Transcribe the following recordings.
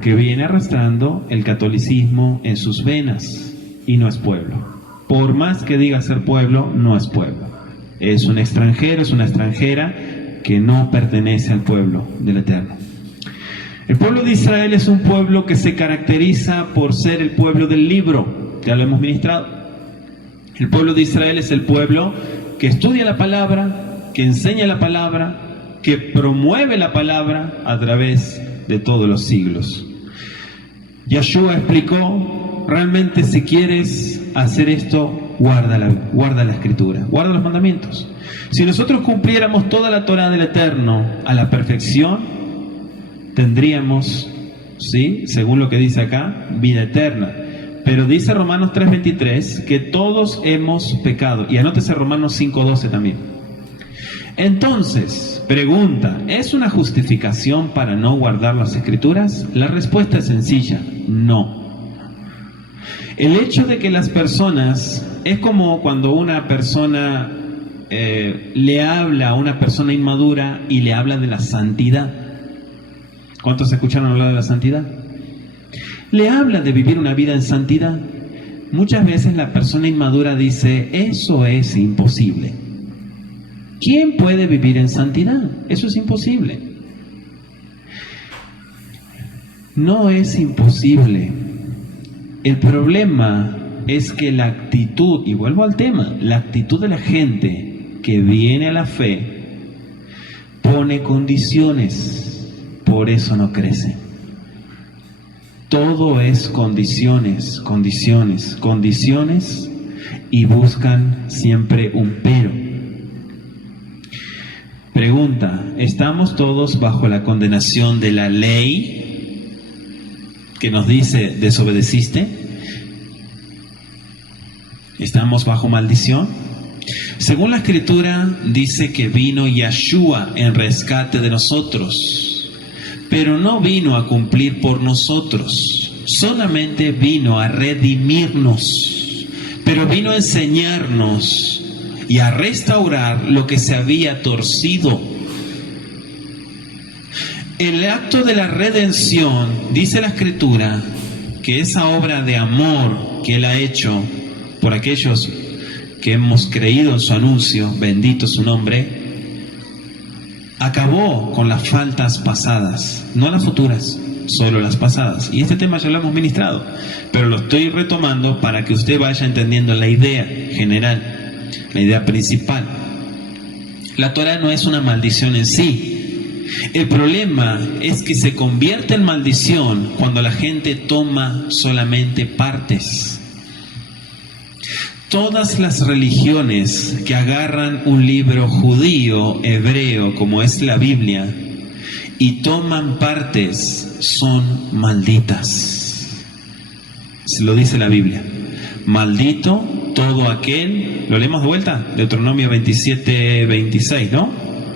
porque viene arrastrando el catolicismo en sus venas y no es pueblo. Por más que diga ser pueblo, no es pueblo. Es un extranjero, es una extranjera que no pertenece al pueblo del Eterno. El pueblo de Israel es un pueblo que se caracteriza por ser el pueblo del libro. Ya lo hemos ministrado. El pueblo de Israel es el pueblo que estudia la palabra, que enseña la palabra, que promueve la palabra a través de todos los siglos. Yeshua explicó, realmente si quieres hacer esto, guarda la Escritura, guarda los mandamientos. Si nosotros cumpliéramos toda la Torá del Eterno a la perfección, tendríamos, ¿sí?, según lo que dice acá, vida eterna. Pero dice Romanos 3:23 que todos hemos pecado. Y anótese Romanos 5:12 también. Entonces, pregunta, ¿es una justificación para no guardar las Escrituras? La respuesta es sencilla, no. El hecho de que las personas, es como cuando una persona le habla a una persona inmadura y le habla de la santidad. ¿Cuántos escucharon hablar de la santidad? Le habla de vivir una vida en santidad. Muchas veces la persona inmadura dice, eso es imposible. ¿Quién puede vivir en santidad? Eso es imposible. No es imposible. El problema es que la actitud, y vuelvo al tema, la actitud de la gente que viene a la fe pone condiciones, por eso no crece. Todo es condiciones, condiciones, condiciones, y buscan siempre un pero. Pregunta, ¿estamos todos bajo la condenación de la ley que nos dice desobedeciste? ¿Estamos bajo maldición? Según la Escritura dice que vino Yeshua en rescate de nosotros, pero no vino a cumplir por nosotros, solamente vino a redimirnos, pero vino a enseñarnos y a restaurar lo que se había torcido. El acto de la redención, dice la Escritura, que esa obra de amor que Él ha hecho por aquellos que hemos creído en su anuncio, bendito su nombre, acabó con las faltas pasadas, no las futuras, solo las pasadas. Y este tema ya lo hemos ministrado, pero lo estoy retomando para que usted vaya entendiendo la idea general, la idea principal. La Torah no es una maldición en sí. El problema es que se convierte en maldición cuando la gente toma solamente partes. Todas las religiones que agarran un libro judío, hebreo, como es la Biblia, y toman partes, son malditas. Se lo dice la Biblia. Maldito todo aquel, lo leemos de vuelta, Deuteronomio 27:26, ¿no?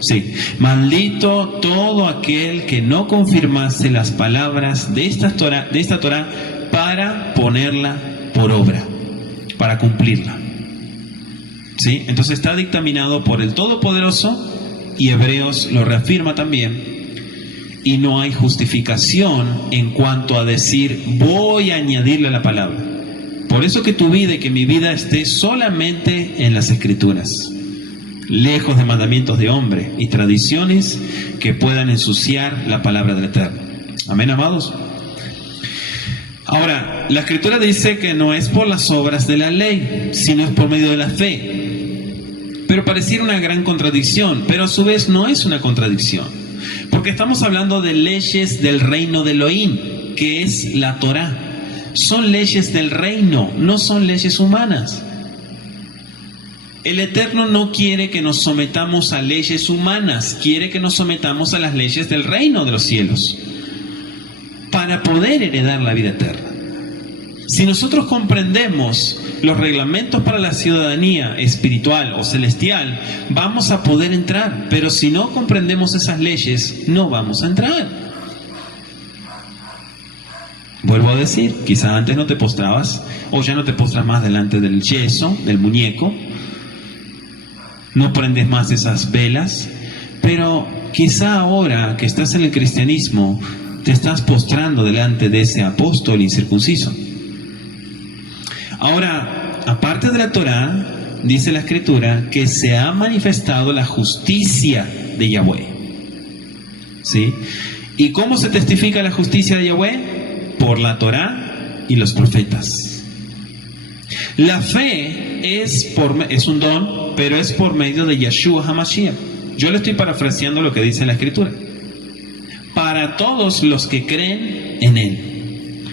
Sí. Maldito todo aquel que no confirmase las palabras de esta Torá para ponerla por obra, para cumplirla. ¿Sí? Entonces está dictaminado por el Todopoderoso, y Hebreos lo reafirma también, y no hay justificación en cuanto a decir voy a añadirle la palabra. Por eso que tu vida y que mi vida esté solamente en las Escrituras, lejos de mandamientos de hombre y tradiciones que puedan ensuciar la palabra del Eterno. Amén, amados. Ahora, la Escritura dice que no es por las obras de la ley, sino es por medio de la fe. Pero pareciera una gran contradicción, pero a su vez no es una contradicción, porque estamos hablando de leyes del reino de Elohim, que es la Torá. Son leyes del reino, no son leyes humanas. El Eterno no quiere que nos sometamos a leyes humanas, quiere que nos sometamos a las leyes del reino de los cielos, para poder heredar la vida eterna. Si nosotros comprendemos los reglamentos para la ciudadanía espiritual o celestial, vamos a poder entrar, pero si no comprendemos esas leyes, no vamos a entrar. Vuelvo a decir, quizá antes no te postrabas, o ya no te postras más delante del yeso, del muñeco, no prendes más esas velas, pero quizá ahora que estás en el cristianismo, te estás postrando delante de ese apóstol incircunciso. Ahora, aparte de la Torá, dice la Escritura que se ha manifestado la justicia de Yahweh. ¿Sí? ¿Y cómo se testifica la justicia de Yahweh? Por la Torá y los profetas. La fe es un don, pero es por medio de Yeshua HaMashiach. Yo le estoy parafraseando lo que dice la Escritura. Para todos los que creen en Él.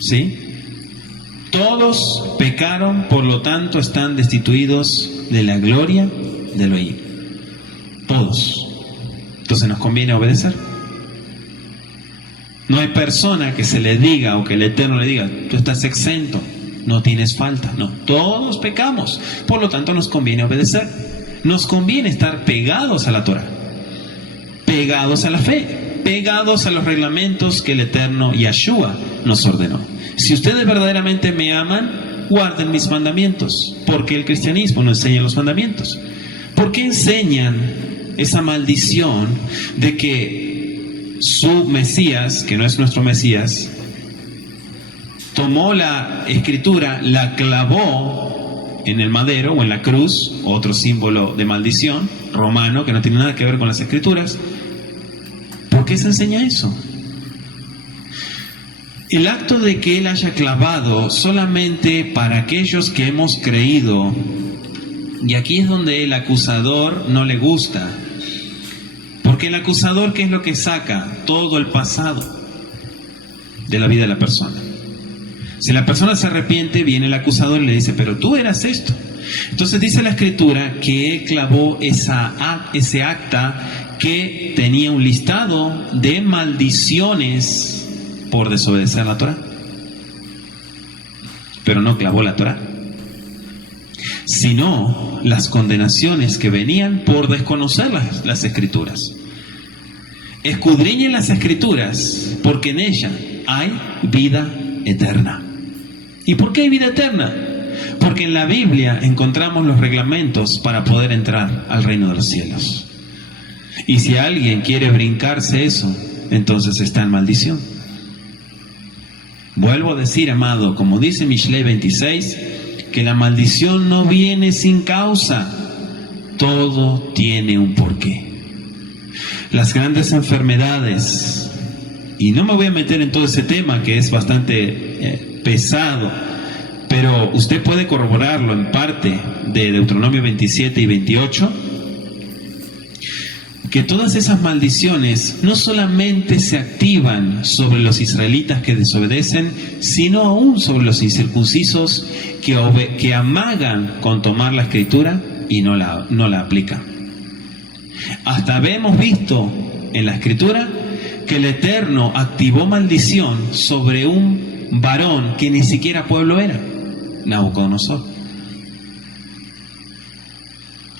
¿Sí? Todos pecaron, por lo tanto están destituidos de la gloria de Elohim. Todos. Entonces nos conviene obedecer. No hay persona que se le diga o que el Eterno le diga, tú estás exento, no tienes falta. No, todos pecamos, por lo tanto nos conviene obedecer. Nos conviene estar pegados a la Torah, pegados a la fe, pegados a los reglamentos que el Eterno Yeshua nos ordenó. Si ustedes verdaderamente me aman, guarden mis mandamientos, porque el cristianismo no enseña los mandamientos. ¿Por qué enseñan esa maldición de que su Mesías, que no es nuestro Mesías, tomó la Escritura, la clavó en el madero o en la cruz, otro símbolo de maldición romano que no tiene nada que ver con las Escrituras? ¿Por qué se enseña eso? El acto de que Él haya clavado solamente para aquellos que hemos creído, y aquí es donde el acusador no le gusta, porque el acusador, ¿qué es lo que saca? Todo el pasado de la vida de la persona. Si la persona se arrepiente, viene el acusador y le dice, pero tú eras esto. Entonces dice la Escritura que Él clavó ese acta que tenía un listado de maldiciones por desobedecer la Torah. Pero no clavó la Torah, sino las condenaciones que venían por desconocer las Escrituras. Escudriñen las Escrituras, porque en ella hay vida eterna. ¿Y por qué hay vida eterna? Porque en la Biblia encontramos los reglamentos para poder entrar al reino de los cielos. Y si alguien quiere brincarse eso, entonces está en maldición. Vuelvo a decir, amado, como dice Mishlei 26, que la maldición no viene sin causa. Todo tiene un porqué. Las grandes enfermedades, y no me voy a meter en todo ese tema que es bastante pesado, pero usted puede corroborarlo en parte de Deuteronomio 27 y 28, que todas esas maldiciones no solamente se activan sobre los israelitas que desobedecen, sino aún sobre los incircuncisos que amagan con tomar la Escritura y no la aplican. Hasta hemos visto en la Escritura que el Eterno activó maldición sobre un varón que ni siquiera pueblo era, Nabucodonosor.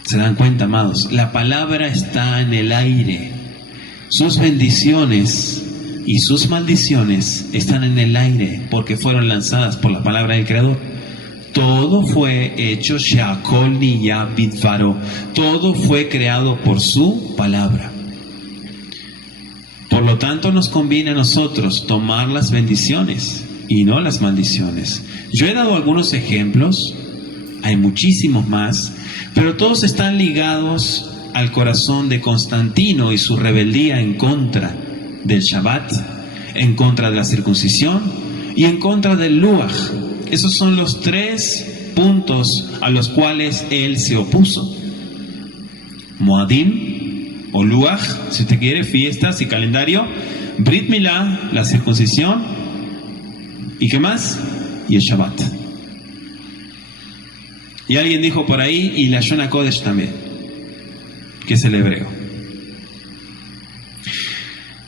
¿Se dan cuenta, amados? La palabra está en el aire. Sus bendiciones y sus maldiciones están en el aire porque fueron lanzadas por la palabra del Creador. Todo fue hecho Sheakol Niyah Bidvaro. Todo fue creado por su palabra. Por lo tanto, nos conviene a nosotros tomar las bendiciones y no las maldiciones. Yo he dado algunos ejemplos, hay muchísimos más, pero todos están ligados al corazón de Constantino y su rebeldía en contra del Shabbat, en contra de la circuncisión y en contra del Luaj. Esos son los 3 puntos a los cuales él se opuso. Moadim o Luaj, si usted quiere, fiestas y calendario. Brit Milá, la circuncisión. ¿Y qué más? Y el Shabbat. Y alguien dijo por ahí, y la Shona Kodesh también, que es el hebreo.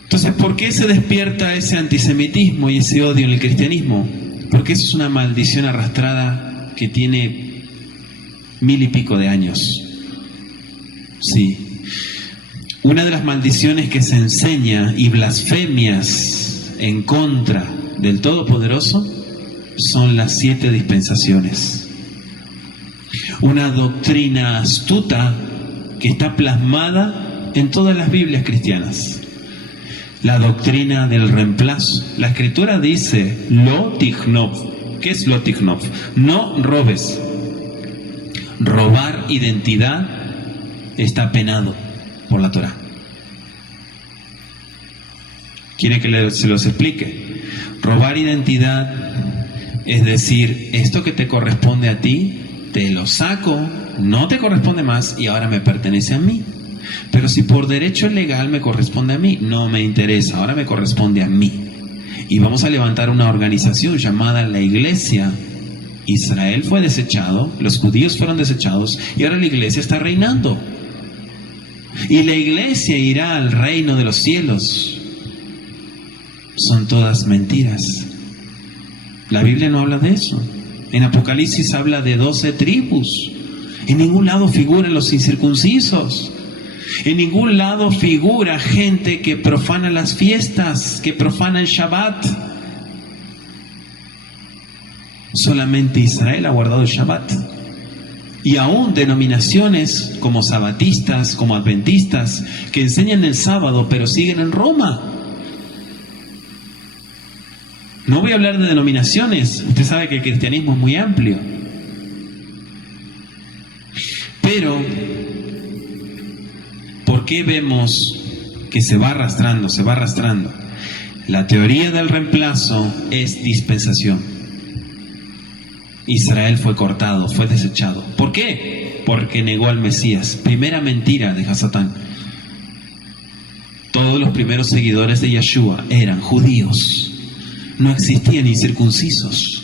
Entonces, ¿por qué se despierta ese antisemitismo y ese odio en el cristianismo? Porque eso es una maldición arrastrada que tiene 1000 y pico de años. Sí. Una de las maldiciones que se enseña y blasfemias en contra del Todopoderoso son las 7 dispensaciones. Una doctrina astuta que está plasmada en todas las Biblias cristianas. La doctrina del reemplazo. La Escritura dice, lo tichnov. ¿Qué es lo tichnov? No robes. Robar identidad está penado por la Torah. ¿Quiere que se los explique? Robar identidad es decir, esto que te corresponde a ti, te lo saco, no te corresponde más y ahora me pertenece a mí. Pero si por derecho legal me corresponde a mí, no me interesa, ahora me corresponde a mí. Y vamos a levantar una organización llamada la Iglesia. Israel fue desechado, los judíos fueron desechados y ahora la Iglesia está reinando. Y la Iglesia irá al reino de los cielos. Son todas mentiras. La Biblia no habla de eso. En Apocalipsis habla de 12 tribus. En ningún lado figuran los incircuncisos. En ningún lado figura gente que profana las fiestas, que profana el Shabbat. Solamente Israel ha guardado el Shabbat. Y aún denominaciones como sabatistas, como adventistas, que enseñan el sábado pero siguen en Roma. No voy a hablar de denominaciones, usted sabe que el cristianismo es muy amplio. Pero, ¿por qué vemos que se va arrastrando, se va arrastrando? La teoría del reemplazo es dispensación. Israel fue cortado, fue desechado. ¿Por qué? Porque negó al Mesías. Primera mentira de Hasatán. Todos los primeros seguidores de Yeshua eran judíos. No existían incircuncisos.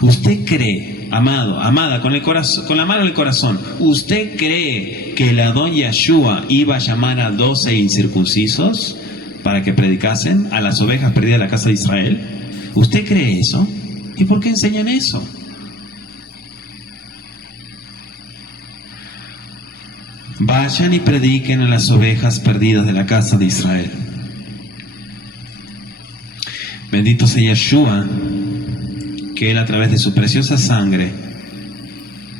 ¿Usted cree, amado, amada, con la mano en el corazón, usted cree que el Adón Yeshua iba a llamar a 12 incircuncisos para que predicasen a las ovejas perdidas de la casa de Israel? ¿Usted cree eso? ¿Y por qué enseñan eso? Vayan y prediquen a las ovejas perdidas de la casa de Israel. Bendito sea Yeshua, que Él a través de su preciosa sangre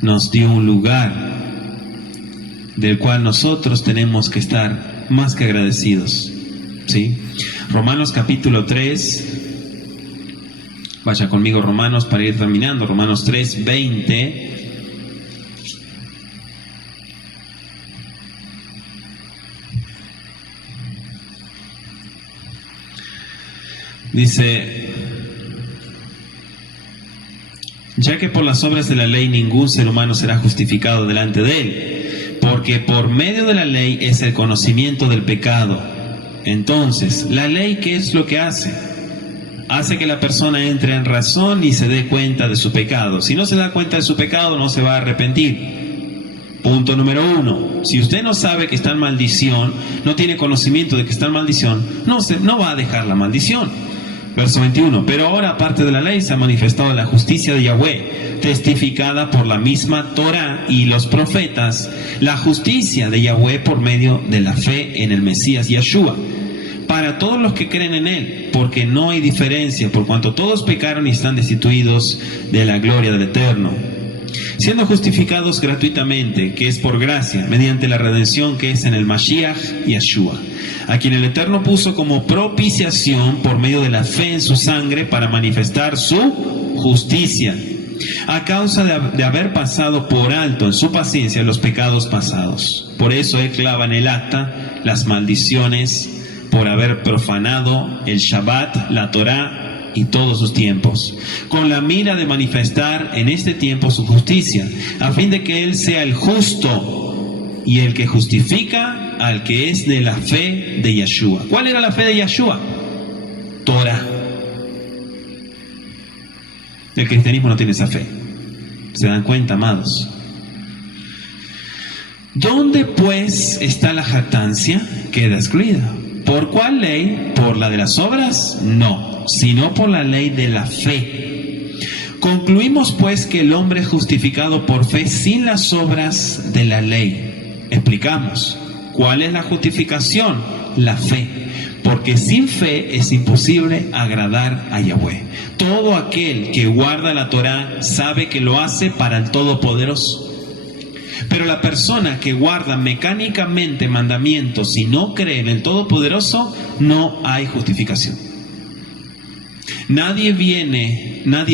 nos dio un lugar del cual nosotros tenemos que estar más que agradecidos. ¿Sí? Romanos capítulo 3, vaya conmigo Romanos para ir terminando, Romanos 3, 20. Dice, ya que por las obras de la ley ningún ser humano será justificado delante de él, porque por medio de la ley es el conocimiento del pecado. Entonces, ¿la ley qué es lo que hace? Hace que la persona entre en razón y se dé cuenta de su pecado. Si no se da cuenta de su pecado, no se va a arrepentir. Punto número 1. Si usted no sabe que está en maldición, no tiene conocimiento de que está en maldición, no va a dejar la maldición. Verso 21. Pero ahora, aparte de la ley, se ha manifestado la justicia de Yahweh, testificada por la misma Torah y los profetas, la justicia de Yahweh por medio de la fe en el Mesías Yeshua, para todos los que creen en él, porque no hay diferencia, por cuanto todos pecaron y están destituidos de la gloria del Eterno, siendo justificados gratuitamente, que es por gracia, mediante la redención que es en el Mashiach Yeshua, a quien el Eterno puso como propiciación por medio de la fe en su sangre para manifestar su justicia, a causa de haber pasado por alto en su paciencia los pecados pasados. Por eso él clava en el acta las maldiciones por haber profanado el Shabbat, la Torah y todos sus tiempos, con la mira de manifestar en este tiempo su justicia, a fin de que él sea el justo y el que justifica al que es de la fe de Yeshua. ¿Cuál era la fe de Yeshua? Torah. El cristianismo no tiene esa fe. ¿Se dan cuenta, amados? ¿Dónde pues está la jactancia? Queda excluida. ¿Por cuál ley? ¿Por la de las obras? No, sino por la ley de la fe. Concluimos pues que el hombre es justificado por fe sin las obras de la ley. Explicamos. ¿Cuál es la justificación? La fe. Porque sin fe es imposible agradar a Yahweh. Todo aquel que guarda la Torah sabe que lo hace para el Todopoderoso. Pero la persona que guarda mecánicamente mandamientos y no cree en el Todopoderoso, no hay justificación. Nadie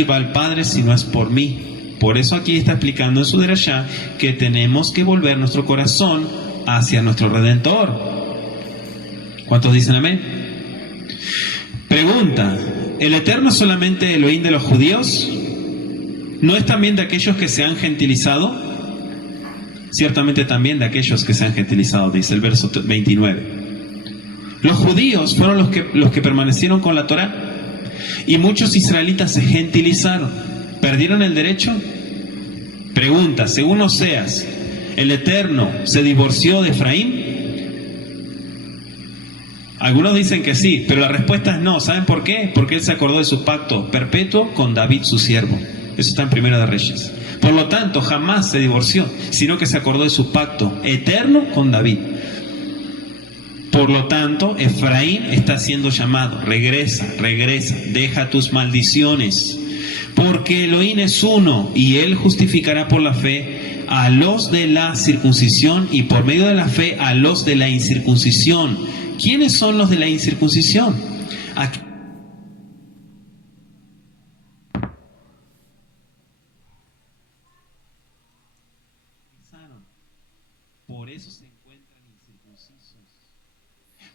va al Padre si no es por mí. Por eso aquí está explicando en su derashá que tenemos que volver nuestro corazón hacia nuestro Redentor. ¿Cuántos dicen amén? Pregunta: ¿el Eterno es solamente Elohim de los judíos? ¿No es también de aquellos que se han gentilizado? Ciertamente también de aquellos que se han gentilizado, dice el verso 29. Los judíos fueron los que permanecieron con la Torá, y muchos israelitas se gentilizaron. ¿Perdieron el derecho? Pregunta: según Oseas, ¿el Eterno se divorció de Efraín? Algunos dicen que sí, pero la respuesta es no. ¿Saben por qué? Porque Él se acordó de su pacto perpetuo con David, su siervo. Eso está en Primero de Reyes. Por lo tanto, jamás se divorció, sino que se acordó de su pacto eterno con David. Por lo tanto, Efraín está siendo llamado: regresa, deja tus maldiciones, porque Elohim es uno, y Él justificará por la fe a los de la circuncisión, y por medio de la fe a los de la incircuncisión. ¿Quiénes son los de la incircuncisión? Aquí por eso se encuentran incircuncisos.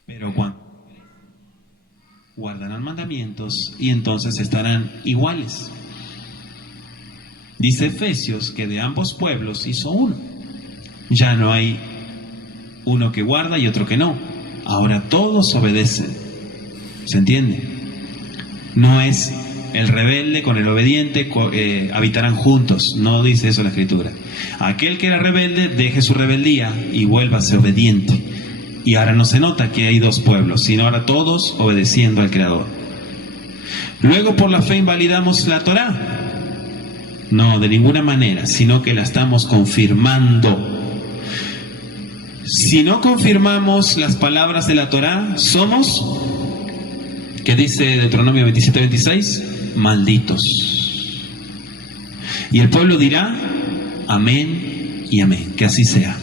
Pero cuando guardarán mandamientos, y entonces estarán iguales. Dice Efesios que de ambos pueblos hizo uno. Ya no hay uno que guarda y otro que no. Ahora todos obedecen. ¿Se entiende? No es el rebelde con el obediente habitarán juntos. No dice eso la Escritura. Aquel que era rebelde, deje su rebeldía y vuélvase obediente. Y ahora no se nota que hay dos pueblos, sino ahora todos obedeciendo al Creador. Luego, por la fe invalidamos la Torá. No, de ninguna manera, sino que la estamos confirmando. Si no confirmamos las palabras de la Torá, somos, ¿qué dice Deuteronomio 27:26? Malditos. Y el pueblo dirá: amén y amén. Que así sea.